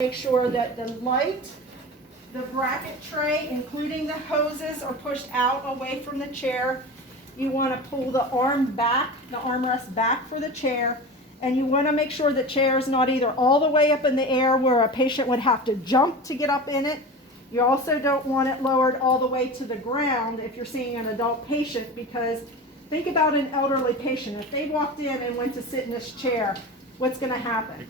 Make sure that the light, the bracket tray, including the hoses, are pushed out away from the chair. You want to pull the arm back, the armrest back for the chair, and you want to make sure the chair is not either all the way up in the air where a patient would have to jump to get up in it. You also don't want it lowered all the way to the ground if you're seeing an adult patient, because think about an elderly patient. If they walked in and went to sit in this chair, what's going to happen?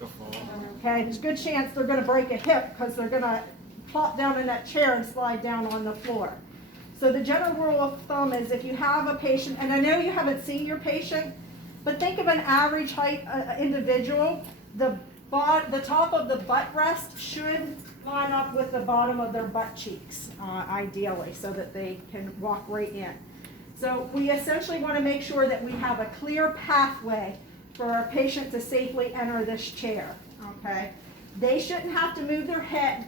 Okay, there's a good chance they're going to break a hip because they're going to plop down in that chair and slide down on the floor. So the general rule of thumb is if you have a patient, and I know you haven't seen your patient, but think of an average height individual. The top of the butt rest should line up with the bottom of their butt cheeks, ideally, so that they can walk right in. So we essentially want to make sure that we have a clear pathway for our patient to safely enter this chair. Okay, they shouldn't have to move their head,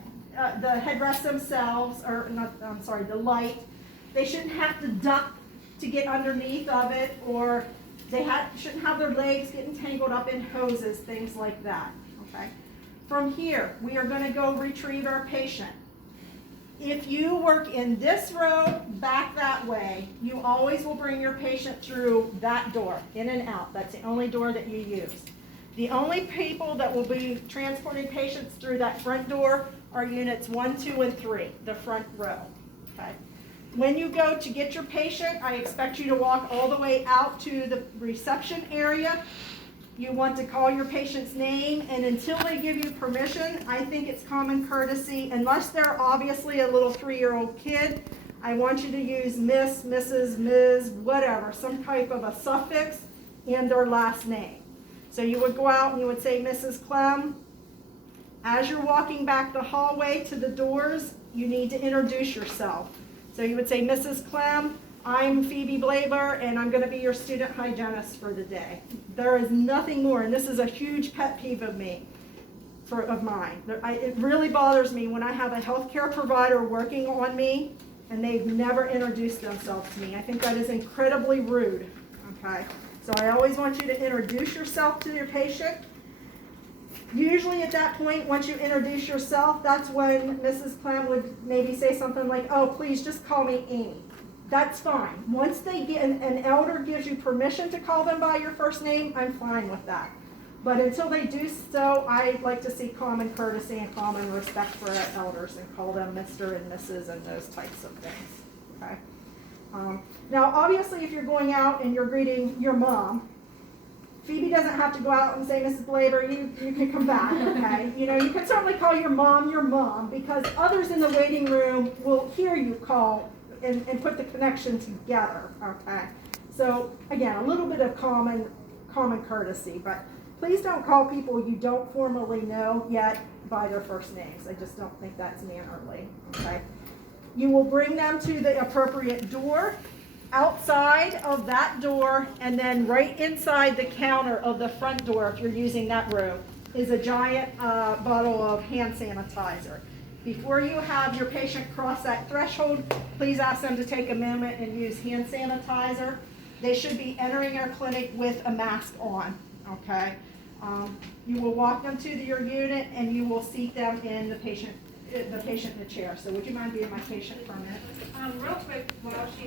the headrest themselves, or not. I'm sorry, the light. They shouldn't have to duck to get underneath of it, or they shouldn't have their legs getting tangled up in hoses, things like that. Okay. From here, we are going to go retrieve our patient. If you work in this row, back that way, you always will bring your patient through that door, in and out. That's the only door that you use. The only people that will be transporting patients through that front door are units 1, 2, and 3, the front row. Okay. When you go to get your patient, I expect you to walk all the way out to the reception area. You want to call your patient's name, and until they give you permission, I think it's common courtesy, unless they're obviously a little 3-year-old kid, I want you to use Miss, Mrs., Ms., whatever, some type of a suffix and their last name. So you would go out and you would say, Mrs. Clem. As you're walking back the hallway to the doors, you need to introduce yourself. So you would say, Mrs. Clem, I'm Phoebe Blaber, and I'm going to be your student hygienist for the day. There is nothing more, and this is a huge pet peeve of mine. It really bothers me when I have a healthcare provider working on me, and they've never introduced themselves to me. I think that is incredibly rude. Okay, so I always want you to introduce yourself to your patient. Usually at that point, once you introduce yourself, that's when Mrs. Clem would maybe say something like, oh, please just call me Amy. That's fine. Once they get an elder gives you permission to call them by your first name, I'm fine with that. But until they do so, I like to see common courtesy and common respect for our elders and call them Mr. and Mrs. and those types of things. Okay. Now, obviously, if you're going out and you're greeting your mom, Phoebe doesn't have to go out and say, Mrs. Blaber, you can come back, okay? You know, you can certainly call your mom, because others in the waiting room will hear you call and put the connection together, okay? So, again, a little bit of common courtesy, but please don't call people you don't formally know yet by their first names. I just don't think that's mannerly, okay? You will bring them to the appropriate door. Outside of that door, and then right inside the counter of the front door, if you're using that room, is a giant bottle of hand sanitizer. Before you have your patient cross that threshold, please ask them to take a moment and use hand sanitizer. They should be entering our clinic with a mask on, okay? You will walk them to your unit, and you will seat them in the patient in the chair. So would you mind being my patient for a minute? Real quick, while she